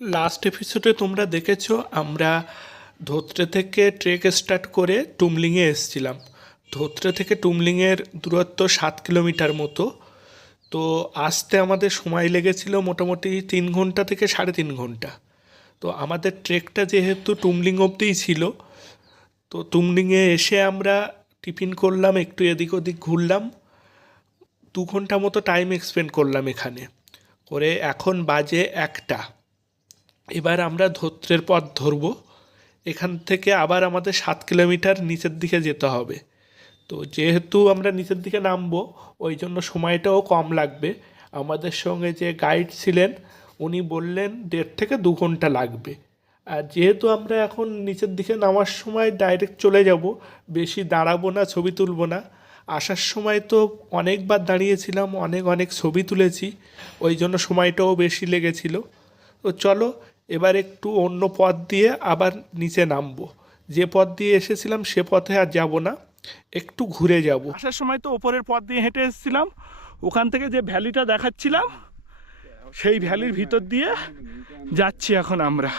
Last এপিসোডে তোমরা দেখেছো আমরা ধোত্রে থেকে ট্রেক স্টার্ট করে টুমলিংয়ে এসেছিলাম। ধোত্রে থেকে টুমলিংয়ের দূরত্ব 7 কিলোমিটার মতো। তো আসতে আমাদের সময় লেগেছিল মোটামুটি 3 ঘন্টা থেকে 3.5 ঘন্টা। তো আমাদের ট্রেকটা যেহেতু টুমলিং অবধিই ছিল, তো টুমলিংয়ে এসে আমরা টিফিন করলাম, একটু এদিক ওদিক ঘুরলাম, 2 ঘন্টা মতো টাইম এক্সপেন্ড করলাম এখানে করে। এখন বাজে 1টা। এবার আমরা ধোত্রের পথ ধরবো। এখান থেকে আবার আমাদের 7 কিলোমিটার নিচের দিকে যেতে হবে। তো যেহেতু আমরা নিচের দিকে নামবো, ওই জন্য সময়টাও কম লাগবে। আমাদের সঙ্গে যে গাইড ছিলেন উনি বললেন 1.5 থেকে 2 ঘন্টা লাগবে। আর যেহেতু আমরা এখন নিচের দিকে নামার সময় ডাইরেক্ট চলে যাব, বেশি দাঁড়াবো না, ছবি তুলবো না। আসার সময় তো অনেকবার দাঁড়িয়েছিলাম, অনেক অনেক ছবি তুলেছি, ওই জন্য সময়টাও বেশি লেগেছিল। তো চলো এবার একটু অন্য পথ দিয়ে আবার নিচে নামবো। যে পথ দিয়ে এসেছিলাম সে পথে আর যাব না, একটু ঘুরে যাব। আসার সময় তো ওপরের পথ দিয়ে হেঁটে এসেছিলাম, ওখান থেকে যে ভ্যালিটা দেখাচ্ছিলাম সেই ভ্যালির ভিতর দিয়ে যাচ্ছি এখন আমরা।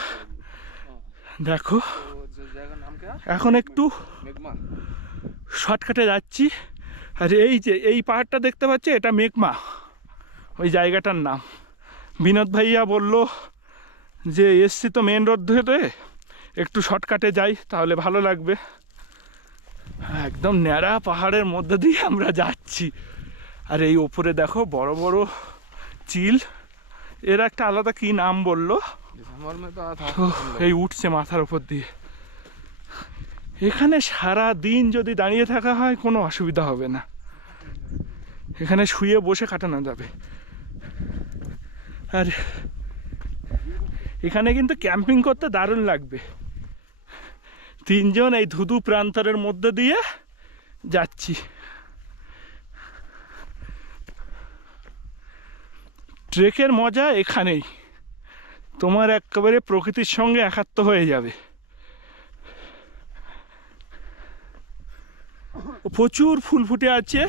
দেখো এখন একটু শর্টকাটে যাচ্ছি। আর এই যে এই পাহাড়টা দেখতে পাচ্ছি, এটা মেঘমা, ওই জায়গাটার নাম। বিনোদ ভাইয়া বলল যে এসছি তো মেন রোড ধরে, একটু শর্টকাটে যাই তাহলে ভালো লাগবে। একদম ন্যাড়া পাহাড়ের মধ্যে দিয়ে আমরা যাচ্ছি। আর এই ওপরে দেখো বড় বড় চিল, এর একটা আলাদা কি নাম বললো, এই উঠছে মাথার উপর দিয়ে। এখানে সারা দিন যদি দাঁড়িয়ে থাকা হয় কোনো অসুবিধা হবে না, এখানে শুয়ে বসে কাটানো যাবে। আর এখানে কিন্তু ক্যাম্পিং করতে দারুণ লাগবে। 3জন এই ধুধু প্রান্তরের মধ্যে দিয়ে যাচ্ছি। ট্রেকের মজা এখানেই, তোমার একেবারে প্রকৃতির সঙ্গে একাত্ম হয়ে যাবে। প্রচুর ফুল ফুটে আছে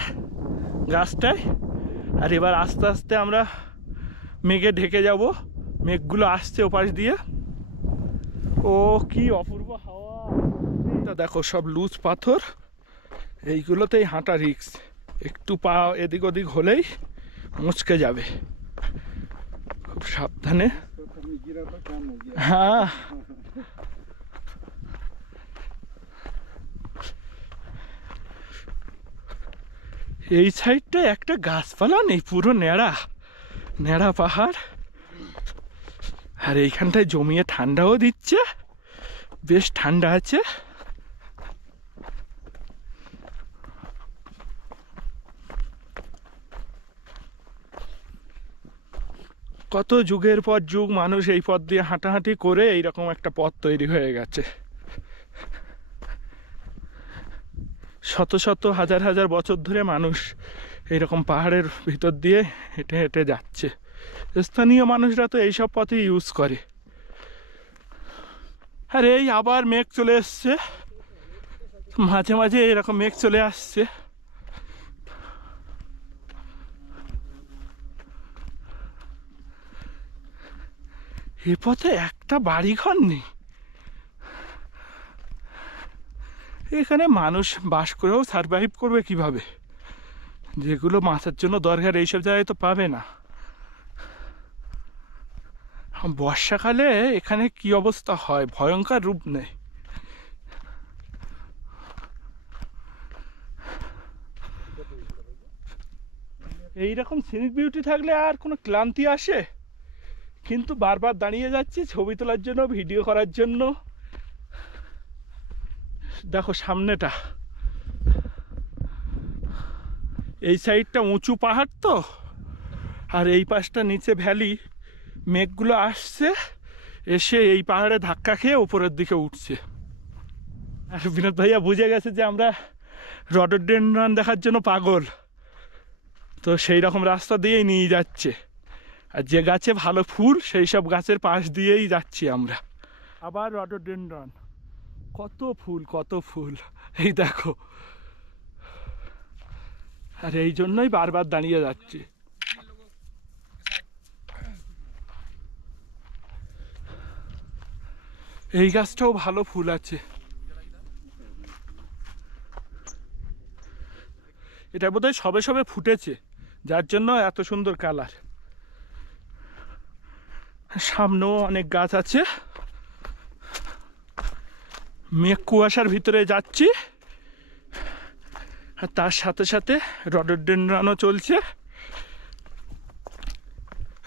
গাছটায়। আর এবার আস্তে আস্তে আমরা মেঘে ঢেকে যাব, মেঘগুলো আসছে ওপাশ দিয়ে। ও কি অপূর্ব হাওয়া! দেখো সব লুজ পাথর, এইগুলোতেই হাঁটা রিস্ক, একটু পা এদিক ওদিক হলেই মুচকে যাবে, খুব সাবধানে। হ্যাঁ, এই সাইডটা একটা গাছপালা নেই, পুরো ন্যাড়া ন্যাড়া পাহাড়। আর এইখানটায় জমিয়ে ঠান্ডাও দিচ্ছে, বেশ ঠান্ডা আছে। কত যুগের পর যুগ মানুষ এই পথ দিয়ে হাঁটাহাঁটি করে এইরকম একটা পথ তৈরি হয়ে গেছে। শত শত হাজার হাজার বছর ধরে মানুষ এইরকম পাহাড়ের ভিতর দিয়ে হেঁটে হেঁটে যাচ্ছে। স্থানীয় মানুষরা তো এইসব পথই ইউজ করে। আর এই আবার মেঘ চলে এসছে, মাঝে মাঝে এরকম মেঘ চলে আসছে। এ পথে একটা বাড়িঘর নেই, এখানে মানুষ বাস করেও সারভাইভ করবে কিভাবে? যেগুলো মাছের জন্য দরকার এইসব জায়গায় তো পাবে না। বর্ষাকালে এখানে কি অবস্থা হয়, ভয়ঙ্কর রূপ নেয়। এইরকম সিনিক বিউটি থাকলে আর কোনো ক্লান্তি আসে? কিন্তু বারবার দাঁড়িয়ে যাচ্ছি ছবি তোলার জন্য, ভিডিও করার জন্য। দেখো সামনেটা, এই সাইডটা উঁচু পাহাড় তো, আর এই পাশটা নিচে ভ্যালি। মেঘগুলো আসছে, এসে এই পাহাড়ে ধাক্কা খেয়ে উপরের দিকে উঠছে। আর বিনোদ ভাইয়া বুঝে গেছে যে আমরা রডোডেনড্রন দেখার জন্য পাগল, তো সেই রকম রাস্তা দিয়েই নিয়ে যাচ্ছে। আর যে গাছে ভালো ফুল সেই সব গাছের পাশ দিয়েই যাচ্ছি আমরা। আবার রডোডেনড্রন, কত ফুল কত ফুল, এই দেখো। আর এই জন্যই বারবার দাঁড়িয়ে যাচ্ছি। এই গাছটাও ভালো ফুল আছে। এটা বোধহয় সবে সবে ফুটেছে, যার জন্য এত সুন্দর কালার। সামনেও অনেক গাছ আছে। মেঘ কুয়াশার ভিতরে যাচ্ছি, আর তার সাথে সাথে রডোডেনড্রনও চলছে।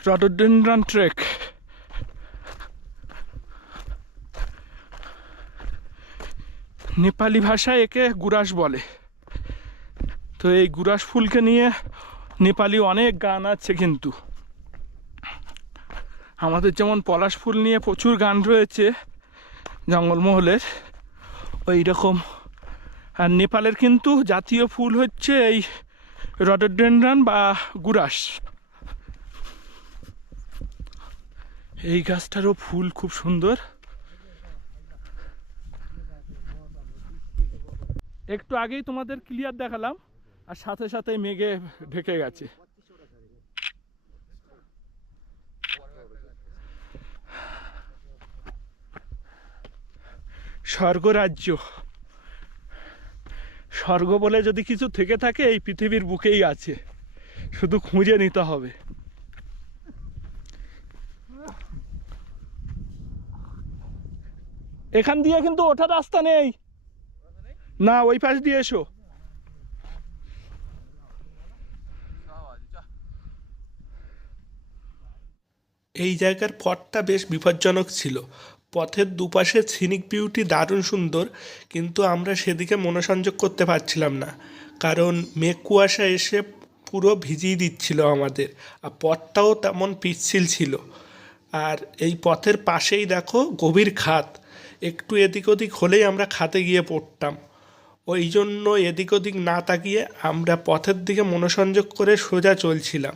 Rhododendron trek. নেপালি ভাষায় একে গুরাস বলে। তো এই গুরাস ফুলকে নিয়ে নেপালি অনেক গান আছে, কিন্তু আমাদের যেমন পলাশ ফুল নিয়ে প্রচুর গান রয়েছে জঙ্গলমহলের, ওই রকম। আর নেপালের কিন্তু জাতীয় ফুল হচ্ছে এই রডোডেনড্রন বা গুরাস। এই গাছটারও ফুল খুব সুন্দর। একটু আগেই তোমাদের ক্লিয়ার দেখালাম, আর সাথে সাথে মেঘে ঢেকে গেছে। স্বর্গরাজ্য, স্বর্গ বলে যদি কিছু থেকে থাকে এই পৃথিবীর বুকেই আছে, শুধু খুঁজে নিতে হবে। এখান দিয়ে কিন্তু ওঠার রাস্তা নেই, না ওই পাশ দিয়ে এসো। এই জায়গার পথটা বেশ বিপজ্জনক ছিল। পথের দুপাশে সিনিক বিউটি দারুণ সুন্দর, কিন্তু আমরা সেদিকে মনোসংযোগ করতে পারছিলাম না, কারণ মেঘ কুয়াশা এসে পুরো ভিজিয়ে দিচ্ছিল আমাদের, আর পথটাও তেমন পিচ্ছিল ছিল। আর এই পথের পাশেই দেখো গভীর খাত, একটু এদিক ওদিক হলেই আমরা খাতে গিয়ে পড়তাম। ওই জন্য এদিক ওদিক না তাকিয়ে আমরা পথের দিকে মনোসংযোগ করে সোজা চলছিলাম।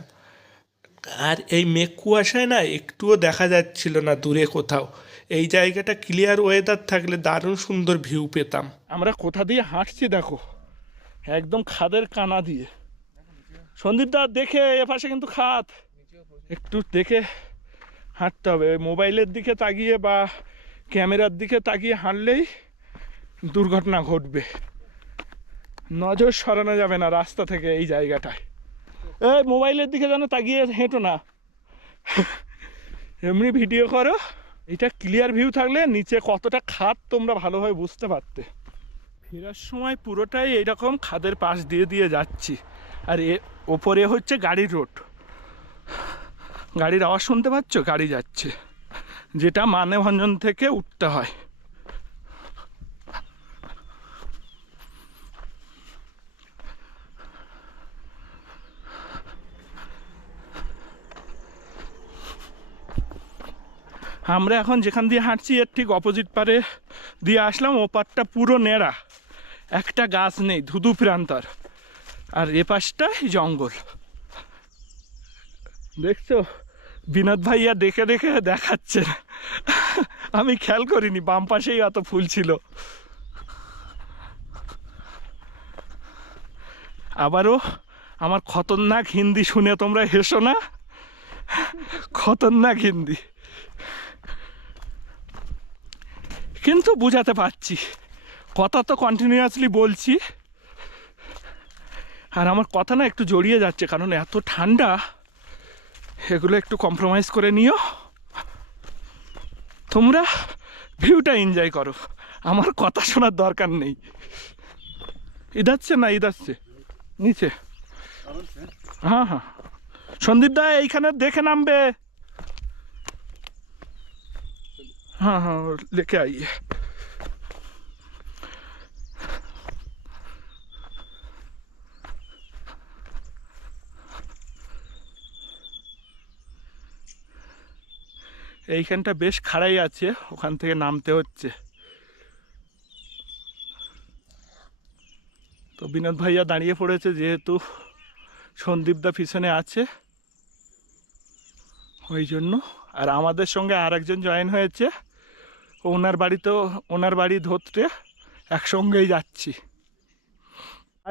আর এই মেঘ কুয়াশায় না একটুও দেখা যাচ্ছিল না দূরে কোথাও। এই জায়গাটা ক্লিয়ার ওয়েদার থাকলে দারুণ সুন্দর ভিউ পেতাম। আমরা কোথা দিয়ে হাঁটছি দেখো, একদম খাদের কানা দিয়ে। সন্দীপ দা দেখে, এপাশে কিন্তু খাত, একটু দেখে হাঁটতে হবে। মোবাইলের দিকে তাকিয়ে বা ক্যামেরার দিকে তাকিয়ে হাঁটলেই দুর্ঘটনা ঘটবে। নজর সরানো যাবে না রাস্তা থেকে এই জায়গাটায়। এই মোবাইলের দিকে যেন তাকিয়ে হেঁটো না, এমনি ভিডিও করো। এটা ক্লিয়ার ভিউ থাকলে নিচে কতটা খাদ তোমরা ভালোভাবে বুঝতে পারতে। ফেরার সময় পুরোটাই এইরকম খাদের পাশ দিয়ে দিয়ে যাচ্ছি, আর ওপরে হচ্ছে গাড়ির রোড। গাড়ির আওয়াজ শুনতে পাচ্ছ? গাড়ি যাচ্ছে, যেটা মানেভঞ্জন থেকে উঠতে হয়। আমরা এখন যেখান দিয়ে হাঁটছি এর ঠিক অপোজিট পারে দিয়ে আসলাম। ও পারটা পুরো নেড়া, একটা গাছ নেই, ধুধু প্রান্তর। আর এ পাশটাই জঙ্গল। দেখছো বিনোদ ভাইয়া দেখে দেখে দেখাচ্ছে, আমি খেয়াল করিনি বাম পাশেই অত ফুল ছিল। আবারও আমার খতরনাক হিন্দি শুনে তোমরা হেসো না, খতরনাক হিন্দি, কিন্তু বুঝাতে পারছি। কথা তো কন্টিনিউয়াসলি বলছি, আর আমার কথা না একটু জড়িয়ে যাচ্ছে, কারণ এত ঠান্ডা। এগুলো একটু কম্প্রোমাইজ করে নিও। তোমরা ভিউটা এনজয় করো, আমার কথা শোনার দরকার নেই। ইদাচ্ছে না ইদাচ্ছে নিচে। হ্যাঁ হ্যাঁ, সন্দীপ দা এইখানে দেখে নামবে। हाँ हाँ लेके आइए। এইখানটা বেশ খাড়াই আছে, ওখান থেকে নামতে হচ্ছে। তো বিনোদ ভাইয়া দাঁড়িয়ে পড়েছে, যেহেতু সন্দীপদা পিছনে আছে ওই জন্য। আর আমাদের সঙ্গে আর একজন জয়েন হয়েছে, ওনার বাড়িতেও, ওনার বাড়ি ধরতে একসঙ্গেই যাচ্ছি।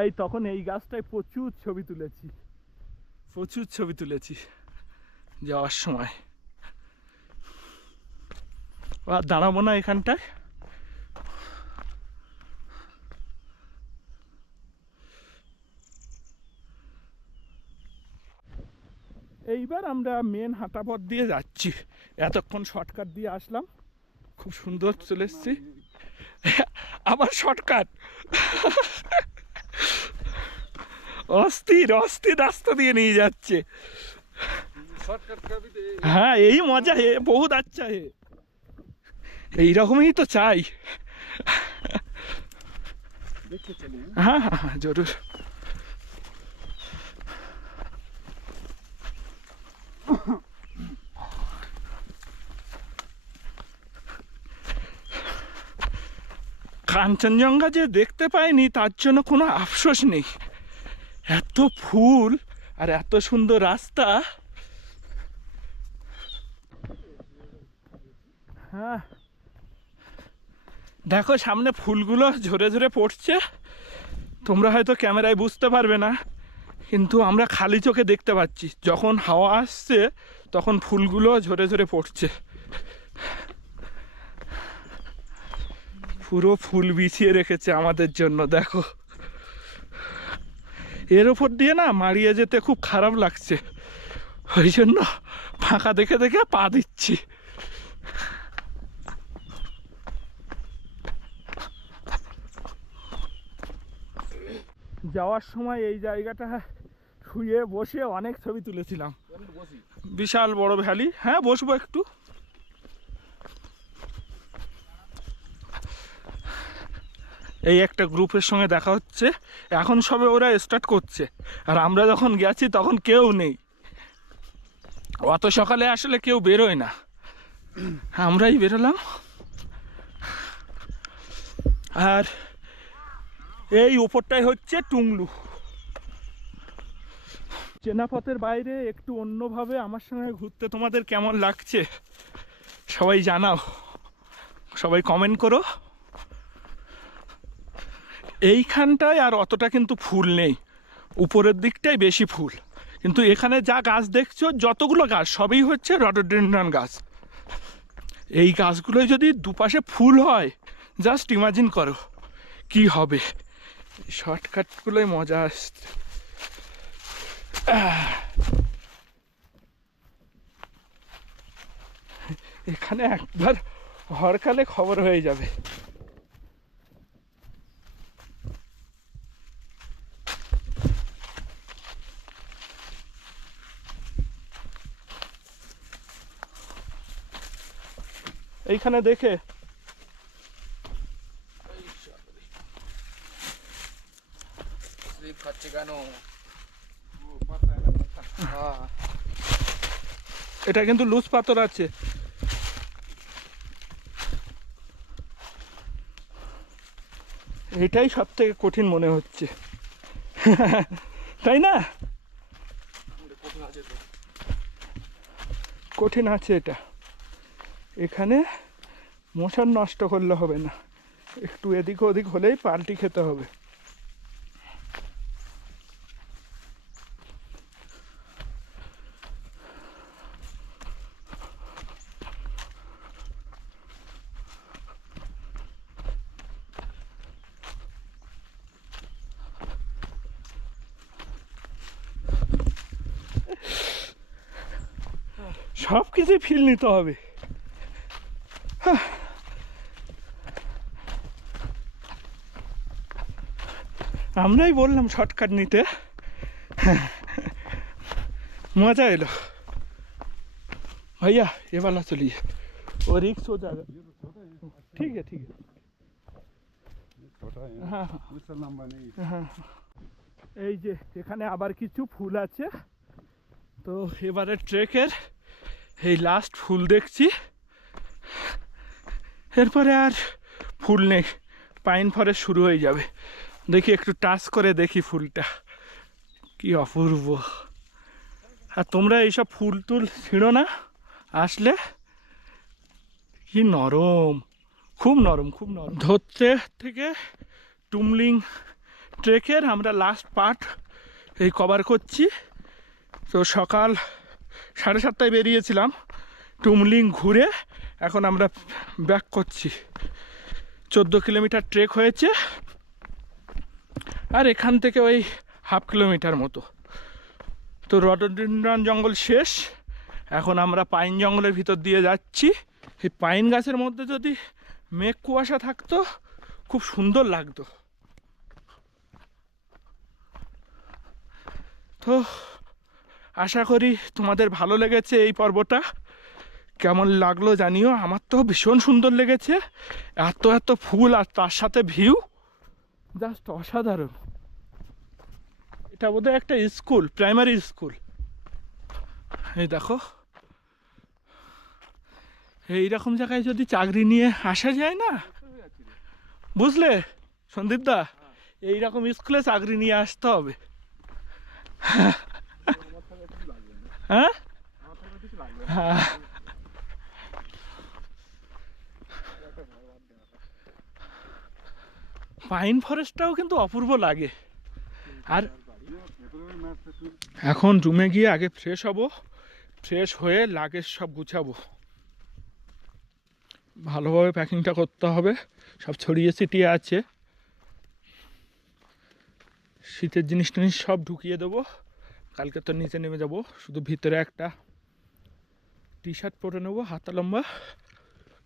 এই তখন এই গাছটায় প্রচুর ছবি তুলেছি, প্রচুর ছবি তুলেছি যাওয়ার সময়। আর দাঁড়াবো না এখানটায়। এইবার আমরা মেন হাঁটা পথ দিয়ে যাচ্ছি। এতক্ষণ শর্টকাট দিয়ে আসলাম, খুব সুন্দর চলে এসছি। আবার শর্টকাট, অস্থির অস্থির রাস্তা দিয়ে নিয়ে যাচ্ছে। হ্যাঁ এই মজা হে, বহুত আচ্ছা হে, এইরকমই তো চাই। হ্যাঁ হ্যাঁ হ্যাঁ জরুর। কাঞ্চনজঙ্ঘা যে দেখতে পাইনি তার জন্য কোনো আফসোস নেই। এত ফুল আর এত সুন্দর রাস্তা। হ্যাঁ দেখো সামনে ফুলগুলো ঝরে ঝরে পড়ছে, তোমরা হয়তো ক্যামেরায় বুঝতে পারবে না, কিন্তু আমরা খালি চোখে দেখতে পাচ্ছি। যখন হাওয়া আসছে তখন ফুলগুলো ঝরে ঝরে পড়ছে। পুরো ফুল বিছিয়ে রেখেছে আমাদের জন্য, দেখো। এর ওপর দিয়ে না মারিয়ে যেতে খুব খারাপ লাগছে, ওই জন্য ফাঁকা দেখে দেখে পা দিচ্ছি। যাওয়ার সময় এই জায়গাটা শুয়ে বসে অনেক ছবি তুলেছিলাম। বিশাল বড় ভ্যালি। হ্যাঁ বসবো একটু। এই একটা গ্রুপের সঙ্গে দেখা হচ্ছে, এখন সবে ওরা স্টার্ট করছে, আর আমরা যখন গেছি তখন কেউ নেই। অত সকালে আসলে কেউ বেরোয় না, আমরাই বেরোলাম। আর এই উপরটাই হচ্ছে টুংলু। চেনা পথের বাইরে একটু অন্যভাবে আমার সঙ্গে ঘুরতে তোমাদের কেমন লাগছে সবাই জানাও, সবাই কমেন্ট করো। এইখানটায় আর অতটা কিন্তু ফুল নেই, উপরের দিকটাই বেশি ফুল। কিন্তু এখানে যা গাছ দেখছো, যতগুলো গাছ সবই হচ্ছে রডোডেনড্রন গাছ। এই গাছগুলোই যদি দুপাশে ফুল হয়, জাস্ট ইমাজিন করো কি হবে। শর্টকাটগুলোই মজা আসছে। এখানে একবার হরকালে খবর হয়ে যাবে। এইখানে দেখে এটা কিন্তু লুজ পাথর আছে। এটাই সব থেকে কঠিন মনে হচ্ছে, তাই না? কঠিন আছে এটা। এখানে মোশন নষ্ট করলে হবে না, একটু এদিক ওদিক হলেই পাল্টি খেতে হবে। সব কিছুই ফিল নিতে হবে। আমরাই বললাম শর্টকাট নিতে, मजा एलो भैया। ये वाला चलिए, और रिक्स हो जाएगा। ठीक है ठीक है। हाँ हाँ, এই যে এখানে আবার কিছু ফুল আছে। তো এবারে ট্রেকের এই লাস্ট ফুল দেখছি, এরপরে আর ফুল নেই, পাইন ফরেস্ট শুরু হয়ে যাবে। দেখি একটু টাচ করে দেখি ফুলটা কি অপূর্ব। আর তোমরা এইসব ফুল টুল ছিঁড়ো না, আসলে কি নরম, খুব নরম খুব নরম। ধরতে থেকে টুমলিং ট্রেকের আমরা লাস্ট পার্ট এই কভার করছি। তো সকাল 7:30টায় বেরিয়েছিলাম, টুমলিং ঘুরে এখন আমরা ব্যাক করছি। 14 কিলোমিটার ট্রেক হয়েছে, আর এখান থেকে ওই হাফ কিলোমিটার মতো। তো রডোডেনড্রন জঙ্গল শেষ, এখন আমরা পাইন জঙ্গলের ভিতর দিয়ে যাচ্ছি। এই পাইন গাছের মধ্যে যদি মেঘ কুয়াশা থাকতো খুব সুন্দর লাগতো। তো আশা করি তোমাদের ভালো লেগেছে এই পর্বটা। কেমন লাগলো জানিও, আমার তো ভীষণ সুন্দর লেগেছে। এত এত ফুল আর তার সাথে ভিউ, জাস্ট অসাধারণ। এটা বোধহয় একটা স্কুল, প্রাইমারি স্কুল। এই দেখো, এইরকম জায়গায় যদি চাকরি নিয়ে আসা যায় না, বুঝলে সন্দীপ দা, এইরকম স্কুলে চাকরি নিয়ে আসতে হবে। হ্যাঁ হ্যাঁ, পাইন ফরেস্টটাও কিন্তু অপূর্ব লাগে। আর এখন রুমে গিয়ে আগে ফ্রেশ হব, ফ্রেশ হয়ে লাগেজ সব গুছাবো, ভালোভাবে প্যাকিংটা করতে হবে। সব ছড়িয়ে ছিটিয়ে আছে, শীতের জিনিস টিনিস সব ঢুকিয়ে দেবো। কালকে তো নিচে নেমে যাব, শুধু ভিতরে একটা টি শার্ট পরে নেবো হাতা লম্বা,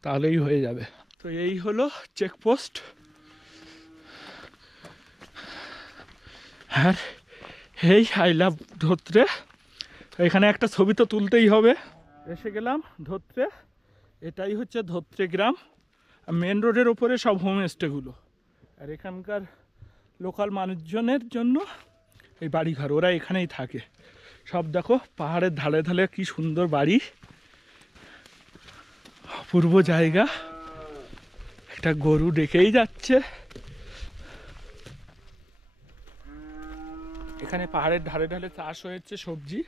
তাহলেই হয়ে যাবে। তো এই হলো চেকপোস্ট। আর এই আই লাভ ধোত্রে, এখানে একটা ছবি তো তুলতেই হবে। এসে গেলাম ধোত্রে, এটাই হচ্ছে ধোত্রে গ্রাম। মেন রোডের ওপরে সব হোমস্টেগুলো, আর এখানকার লোকাল মানুষজনের জন্য এই বাড়িঘর, ওরা এখানেই থাকে সব। দেখো পাহাড়ের ধারে ধারে কি সুন্দর বাড়ি, অপূর্ব জায়গা। একটা গরু ডেকেই যাচ্ছে। এখানে পাহাড়ের ধারে ধারে চাষ হয়েছে সবজি।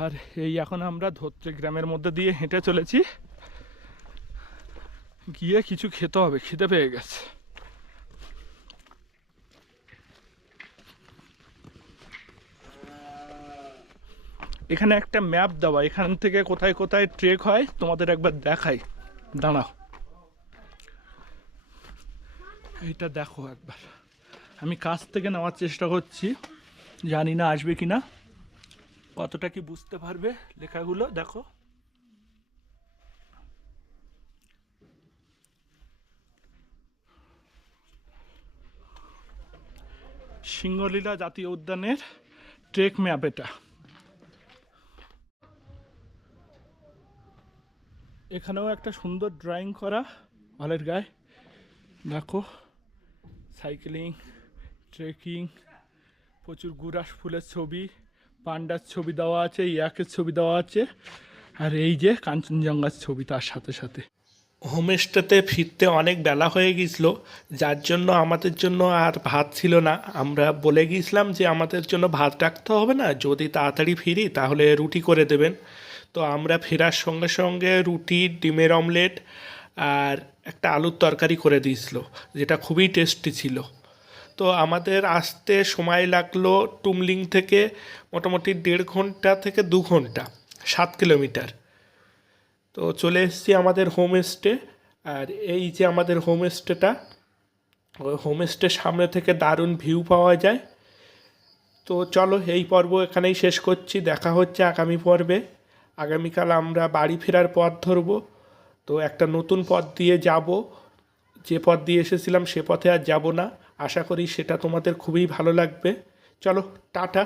আর এই এখন আমরা ধোত্রে গ্রামের মধ্যে দিয়ে হেঁটে চলেছি, গিয়ে কিছু খেতে হবে, খিদে পেয়ে গেছে। এখানে একটা ম্যাপ দেওয়া, এখান থেকে কোথায় কোথায় ট্রেক হয় তোমাদের একবার দেখাই, দাঁড়াও। এইটা দেখো একবার, আমি কাছ থেকে নেওয়ার চেষ্টা করছি, জানি না আসবে কি না, কতটা কি বুঝতে পারবে লেখাগুলো। দেখো, সিংহলীলা জাতীয় উদ্যানের ট্রেক ম্যাপ এটা। এখানেও একটা সুন্দর ড্রয়িং করা ওয়ালের গায়ে, দেখো সাইকেলিং, ট্রেকিং, প্রচুর গুড়াস ফুলের ছবি, পান্ডার ছবি দেওয়া আছে, ইয়াকের ছবি দেওয়া আছে, আর এই যে কাঞ্চনজঙ্ঘার ছবি তার সাথে সাথে। হোমস্টেতে ফিরতে অনেক বেলা হয়ে গিয়েছিল, যার জন্য আমাদের জন্য আর ভাত ছিল না। আমরা বলে গিয়েছিলাম যে আমাদের জন্য ভাত রাখতে হবে না, যদি তাড়াতাড়ি ফিরি তাহলে রুটি করে দেবেন। তো আমরা ফেরার সঙ্গে সঙ্গে রুটি, ডিমের অমলেট আর একটা আলুর তরকারি করে দিয়েছিল, যেটা খুবই টেস্টি ছিল। তো আমাদের আসতে সময় লাগলো টুমলিং থেকে মোটামুটি 1.5 ঘন্টা থেকে 2 ঘন্টা, 7 কিলোমিটার। তো চলে এসেছি আমাদের হোমস্টে। আর এই যে আমাদের হোমস্টেটা, ওই হোমস্টের সামনে থেকে দারুণ ভিউ পাওয়া যায়। তো চলো এই পর্ব এখানেই শেষ করছি, দেখা হচ্ছে আগামী পর্বে। আগামীকাল আমরা বাড়ি ফেরার পথ ধরবো। তো একটা নতুন পথ দিয়ে যাব, যে পথ দিয়ে এসেছিলাম সে পথে আর যাব না। আশা করি সেটা তোমাদের খুবই ভালো লাগবে। চলো টাটা।